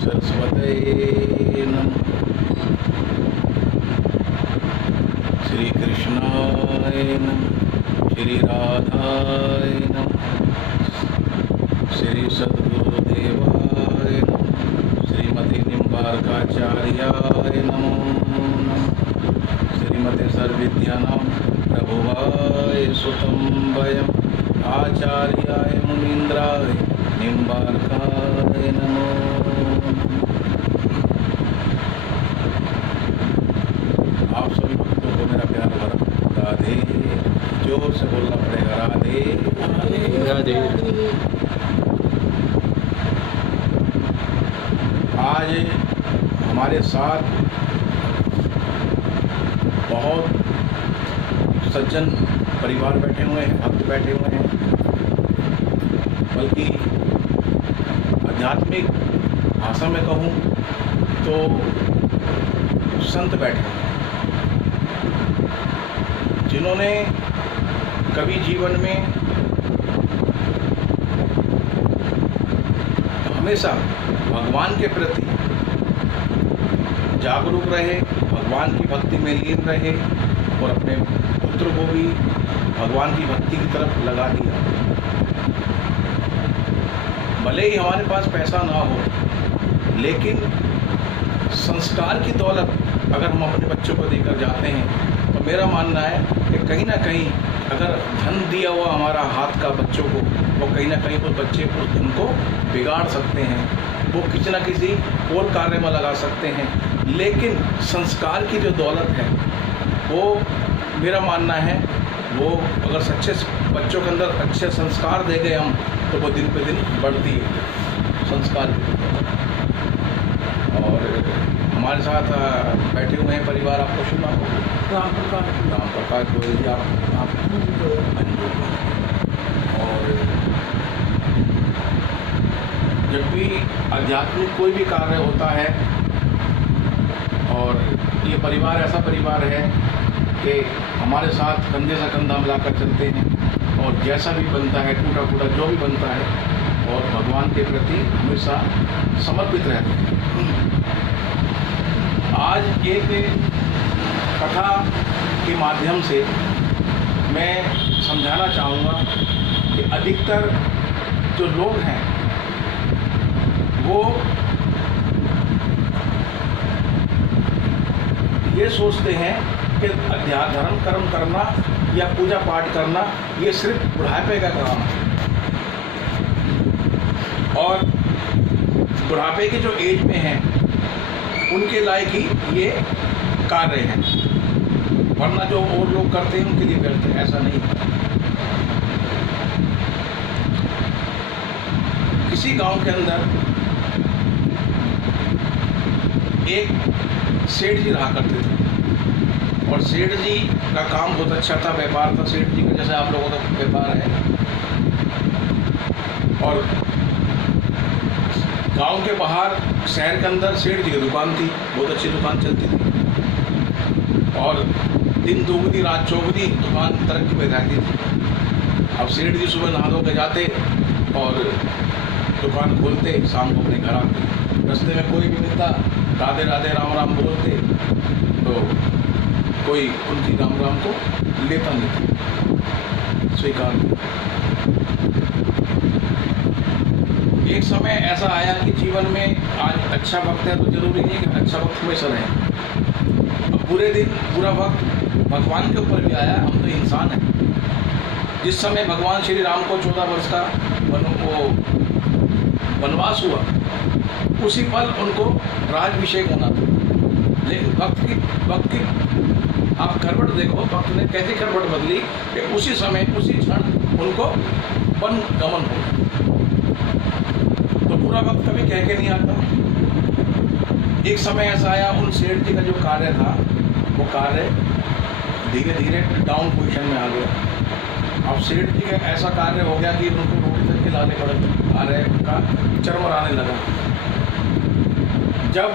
सरस्वते नमः। श्री कृष्णाय नमः। श्री राधाय नमः। श्री सद्गुरुदेवाय नमः। श्रीमती निम्बार्काचार्याय नमो नमः। श्रीमते सर्वविद्यानां प्रभुवाय सुतं वयम् आचार्याय मुनीन्द्राय निम्बार्काय नमो। आप सभी भक्तों को मेरा प्यार भरा राधे। जोर से बोलना पड़ेगा, राधे राधे। आज हमारे साथ बहुत सज्जन परिवार बैठे हुए हैं, भक्त बैठे हुए हैं, बल्कि आध्यात्मिक भाषा में कहूँ तो संत बैठे हुए हैं, जिन्होंने कभी जीवन में हमेशा भगवान के प्रति जागरूक रहे, भगवान की भक्ति में लीन रहे और अपने पुत्र को भी भगवान की भक्ति की तरफ लगा दिया। भले ही हमारे पास पैसा ना हो, लेकिन संस्कार की दौलत अगर हम अपने बच्चों को देकर जाते हैं तो मेरा मानना है कि कहीं ना कहीं अगर धन दिया हुआ हमारा हाथ का बच्चों को, वो कहीं ना कहीं उस बच्चे को धन को बिगाड़ सकते हैं, वो किसी न किसी और कार्य में लगा सकते हैं। लेकिन संस्कार की जो दौलत है वो मेरा मानना है, वो अगर सच्चे बच्चों के अंदर अच्छे संस्कार दे गए हम तो वो दिन पे दिन बढ़ती है संस्कार की। और हमारे साथ बैठे हुए हैं परिवार, आपको सुना हो राम प्रकाश गोयल जी, आप और जब भी आध्यात्मिक कोई भी कार्य होता है, और ये परिवार ऐसा परिवार है कि हमारे साथ कंधे से कंधा मिलाकर चलते हैं, और जैसा भी बनता है, टूटा फूटा जो भी बनता है, और भगवान के प्रति हमेशा समर्पित रहते हैं। आज एक कथा के माध्यम से मैं समझाना चाहूँगा कि अधिकतर जो लोग हैं वो ये सोचते हैं कि धर्म कर्म करना या पूजा पाठ करना ये सिर्फ बुढ़ापे का काम है, और बुढ़ापे के जो एज में हैं उनके लायक ही ये कार्य हैं, वरना जो और लोग करते हैं उनके लिए व्यर्थ है। ऐसा नहीं है। किसी गांव के अंदर एक सेठ जी रहा करते थे, और सेठ जी का काम बहुत अच्छा था, व्यापार था सेठ जी का, जैसे आप लोगों का व्यापार है। और गांव के बाहर शहर के अंदर सेठ जी की दुकान थी, बहुत अच्छी दुकान चलती थी, और दिन दोगुनी रात चौगुनी दुकान तरक्की में रहती थी। अब सेठ जी सुबह नहा धो के जाते और दुकान खोलते, शाम को अपने घर आते। रास्ते में कोई भी मिलता, राधे राधे राम राम बोलते, तो कोई उनकी राम राम को लेता नहीं था, स्वीकार नहीं। एक समय ऐसा आया कि जीवन में आज अच्छा वक्त है तो जरूरी नहीं कि अच्छा वक्त हमेशा रहे। अब बुरे दिन, बुरा वक्त भगवान के ऊपर भी आया। हम तो इंसान हैं। जिस समय भगवान श्री राम को 14 वर्ष का वनवास हुआ, उसी पल उनको राज्याभिषेक होना था। लेकिन वक्त की आप करवट देखो, वक्त ने कैसी करवट बदली कि उसी समय उसी क्षण उनको वन गमन हो। तो पूरा वक्त कभी कह के नहीं आता। एक समय ऐसा आया, उन सेठ जी का जो कार्य था वो कार्य धीरे धीरे डाउन पोजीशन में आ गया। अब सेठ जी का ऐसा कार्य हो गया कि उनको रोटी तक खिलाने पड़े, कार्य का चरमराने लगा। जब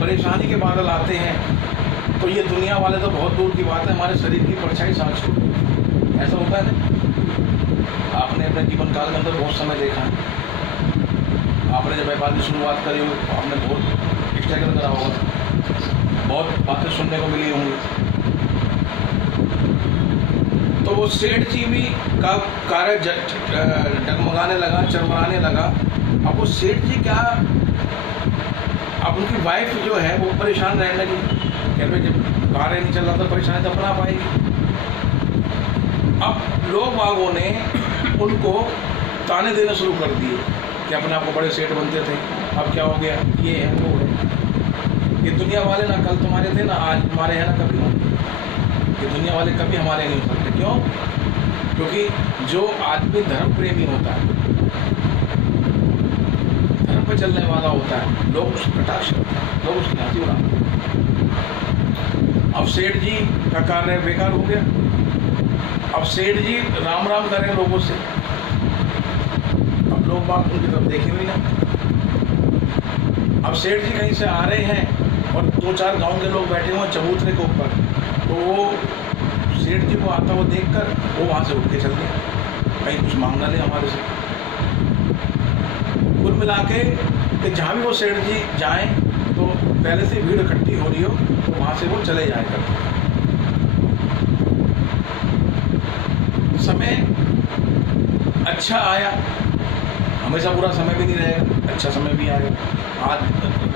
परेशानी के बादल आते हैं तो ये दुनिया वाले तो बहुत दूर की बात है, हमारे शरीर की परछाई सांस छोड़ती है। ऐसा होता है ना, आपने अपने जीवन काल के अंदर बहुत समय देखा है। आपने जब व्यापार की शुरुआत करी हो आपने बहुत स्ट्रगल करा होगा, बहुत बातें सुनने को मिली होंगी। तो वो सेठ जी भी का कार्य डगमगाने लगा, चरमराने लगा। अब वो सेठ जी क्या, अब उनकी वाइफ जो है वो परेशान रहने लगी, कह भाई जब कार्य नहीं चल रहा तो परेशानी तो अपना पाएगी। अब लोग बागों ने उनको ताने देना शुरू कर दिए कि अपने आप को बड़े सेठ बनते थे, अब क्या हो गया, ये है वो है। ये दुनिया वाले ना कल तुम्हारे थे ना आज तुम्हारे हैं ना कभी होंगे। ये दुनिया वाले कभी हमारे नहीं हो सकते। क्यों? क्योंकि जो आदमी धर्म प्रेमी होता है, धर्म पर चलने वाला होता है, लोग उसको कटाक्ष करते हैं, लोग उसकी हंसी उड़ाते हैं। अब सेठ जी का कार्य बेकार हो गया। अब सेठ जी राम राम करें लोगों से, अब लोग बात उनकी तरफ देखे भी ना। अब सेठ जी कहीं से आ रहे हैं और 2-4 गांव के लोग बैठे हुए चबूतरे के ऊपर, तो वो सेठ जी को आता हुआ देखकर वो वहाँ से उठ के चल गए, कहीं कुछ मांगना ले हमारे से। कुल मिला के कि जहाँ भी वो सेठ जी जाएं तो पहले से भीड़ इकट्ठी हो रही हो तो वहाँ से वो चले जाए करते। समय अच्छा आया, हमेशा बुरा समय भी नहीं रहेगा, अच्छा समय भी आएगा। आज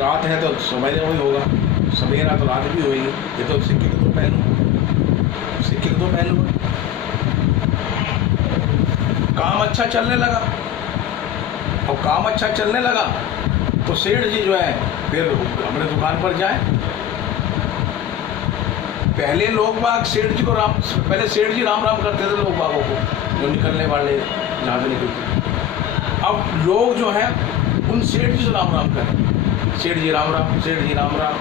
रात है तो सवेरे वही होगा, सवेरा तो रात भी होगी। ये तो सिक्के के दो पहलू, सिक्के के दो पहलू। काम अच्छा चलने लगा, और काम अच्छा चलने लगा तो सेठ जी जो है फिर अपने दुकान पर जाए। पहले लोग बाग सेठ जी को पहले सेठ जी राम राम करते थे लोग बागों को, जो निकलने वाले जहाँ से निकलते। अब लोग जो है उन सेठ जी से राम राम करें, सेठ जी राम राम, सेठ जी राम राम।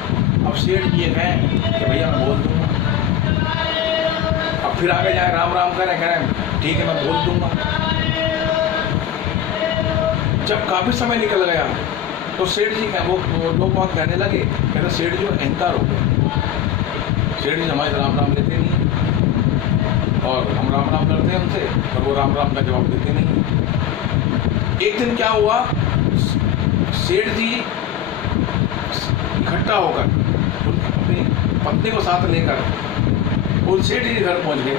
अब सेठ जी ये कहें कि भैया मैं बोल दूंगा, अब फिर आगे जाए राम राम करें, कह रहे हैं ठीक है मैं बोल दूंगा। जब काफ़ी समय निकल गया तो सेठ जी वो लोग बात कहने लगे, कहते सेठ जी अहंकार हो गया, सेठ जी हमारे राम राम लेते नहीं और हम राम राम करते हैं उनसे और वो राम राम का जवाब देते नहीं। एक दिन क्या हुआ, सेठ जी इकट्ठा होकर अपनी पत्नी को साथ लेकर उन सेठ जी के घर पहुंच गए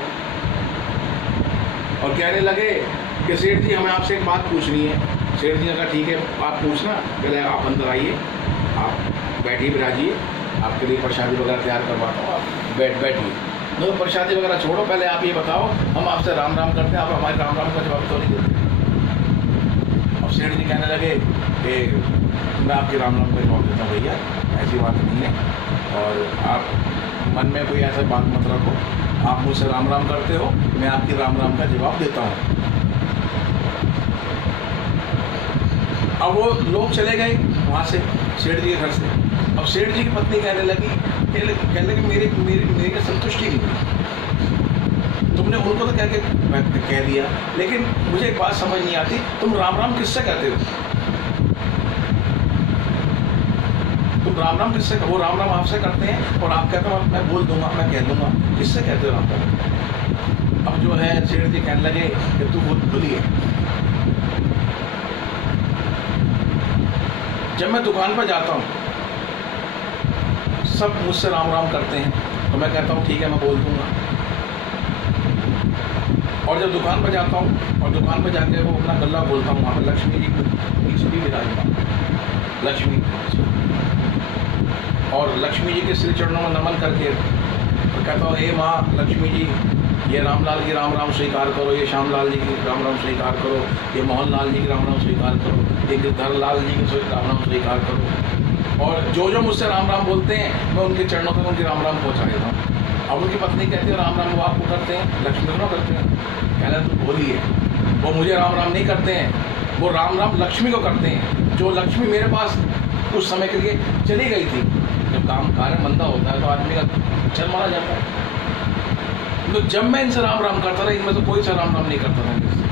और कहने लगे कि सेठ जी हमें आपसे एक बात पूछनी है। सेठ जी ने कहा ठीक है आप पूछना, पहले आप अंदर आइए, आप बैठिए बिराजिए, आपके लिए प्रसादी वगैरह तैयार करवाता हूँ, आप बैठिए। तो प्रसादी वगैरह छोड़ो, पहले आप ये बताओ हम आपसे राम राम करते हैं, आप हमारे राम राम का जवाब तो नहीं देते। अब सेठ जी कहने लगे कि मैं आपके राम राम का जवाब देता हूँ भैया, ऐसी बात नहीं है और आप मन में कोई ऐसा बात मत रखो, आप मुझसे राम राम करते हो, मैं आपकी राम राम का जवाब देता हूँ। अब वो लोग चले गए वहाँ से सेठ जी के घर से। अब सेठ जी की पत्नी कहने लगी मेरी संतुष्टि नहीं, तुमने उनको तो कह दिया, लेकिन मुझे एक बात समझ नहीं आती, तुम राम राम किससे कहते हो? तुम राम राम किससे, वो राम राम आपसे करते हैं और आप कहते हो मैं बोल दूंगा, मैं कह दूंगा, किससे कहते हो राम राम? अब जो है सेठ जी कहने लगे कि तू बहुत भूली है। जब मैं दुकान पर जाता हूँ सब मुझसे राम राम करते हैं तो मैं कहता हूँ ठीक है मैं बोल दूंगा, और जब दुकान पर जाता हूँ और दुकान पर जाके वो अपना गल्ला बोलता हूँ, वहाँ पर लक्ष्मी जी पीछे भी विराजमान, लक्ष्मी, और लक्ष्मी जी के श्री चरणों में नमन करके तो कहता हूँ हे माँ लक्ष्मी जी, ये रामलाल की राम राम स्वीकार करो, ये श्यामलाल जी की राम राम स्वीकार करो, ये मोहन लाल जी की राम राम स्वीकार करो, ये गिरधर लाल जी की राम राम स्वीकार करो। और जो जो मुझसे राम राम बोलते हैं मैं उनके चरणों तक उनकी राम राम पहुँचा देता हूँ। अब उनकी पत्नी कहती है राम राम वो आपको करते हैं, लक्ष्मी को करते हैं। कहना तो बोली है, वो मुझे राम राम नहीं करते हैं, वो राम राम लक्ष्मी को करते हैं, जो लक्ष्मी मेरे पास कुछ समय के लिए चली गई थी। जब काम कार्य मंदा होता है तो आदमी का चल मारा जाता है। तो जब मैं इनसे राम राम करता था, इनमें तो कोई सा राम राम नहीं करता था मुझसे।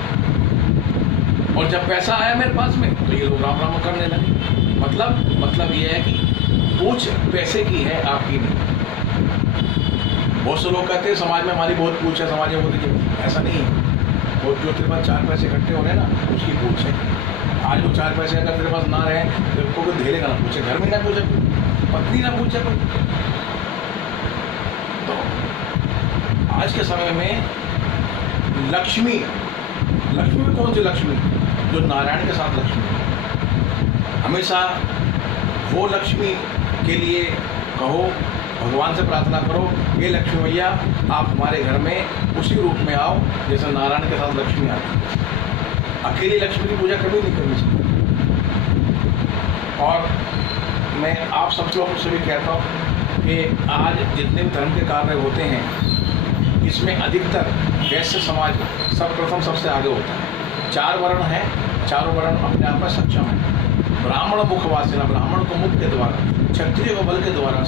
और जब पैसा आया मेरे पास में तो ये लोग राम राम करने लगे। मतलब ये है कि पूछ पैसे की है, आपकी नहीं। बहुत से लोग कहते हैं समाज में हमारी बहुत पूछ है, समाज में बहुत, ऐसा नहीं है। वो जो तेरे पास 4 पैसे इकट्ठे हो रहे हैं ना, उसकी पूछ है। आज वो 4 पैसे अगर तेरे पास ना रहे तो कोई धेले का ना पूछे, घर में ना पूछे, पत्नी ना पूछे कोई। तो आज के समय में लक्ष्मी में कौन सी लक्ष्मी? जो नारायण के साथ लक्ष्मी है। हमेशा वो लक्ष्मी के लिए कहो, भगवान से प्रार्थना करो, ये लक्ष्मी मैया आप हमारे घर में उसी रूप में आओ जैसे नारायण के साथ लक्ष्मी आती। अकेली लक्ष्मी की पूजा कभी नहीं करनी चाहिए। और मैं आप सब लोगों से भी कहता हूँ कि आज जितने भी धर्म के कार्य होते हैं, इसमें अधिकतर वैश्य समाज सर्वप्रथम सबसे आगे होता है। 4 वर्ण हैं, चारों वर्ण अपने आप में सक्षम है। ब्राह्मण मुखवासिना, ब्राह्मण को मुख के द्वारा, क्षत्रिय को बल के द्वारा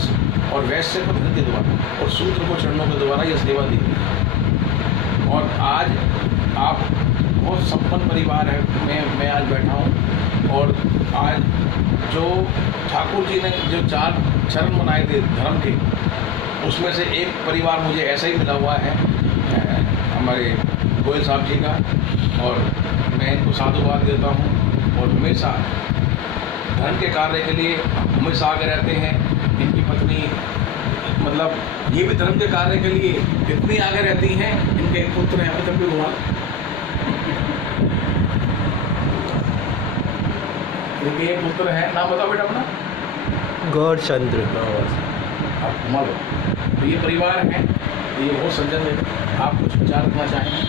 और वैश्य को धन के द्वारा और शूद्र को चरणों के द्वारा यह सेवा दी गई। और आज आप बहुत संपन्न परिवार है, मैं आज बैठा हूँ। और आज जो ठाकुर जी ने जो 4 चरण बनाए थे धर्म के, उसमें से एक परिवार मुझे ऐसा ही मिला हुआ है, हमारे गोयल साहब जी का। और मैं इनको साधुवाद देता हूँ और हमेशा धर्म के कार्य के लिए हमेशा आगे रहते हैं। इनकी पत्नी मतलब ये भी धर्म के कार्य के लिए इतनी आगे रहती हैं। इनके एक पुत्र हैं, अभी तक भी हुआ, इनके एक पुत्र है, नाम बताओ बेटा अपना। गौरचंद्र। आप घुमा लो। तो ये परिवार है, ये बहुत सज्जन है। आप कुछ विचार रखना चाहेंगे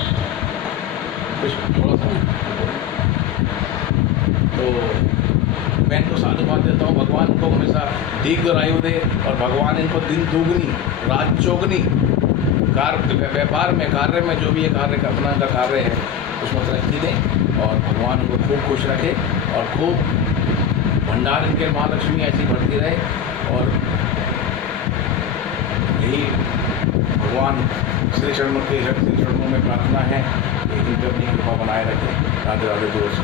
कुछ थोड़ा सा? तो मैं इनको साधुवाद देता हूँ। भगवान को हमेशा दीर्घायु दे और भगवान इनको दिन दुगनी रात चौगनी व्यापार में, कार्य में, जो भी ये कार्य अपना का कार्य है उसमें तरक्की दें और भगवान उनको खूब खुश रखे और खूब भंडार इनके महालक्ष्मी ऐसी बढ़ती रहे। और यही भगवान श्री चरणों में प्रार्थना है कि इन पर अपनी कृपा बनाए रखें। राधे राधे। जोर से।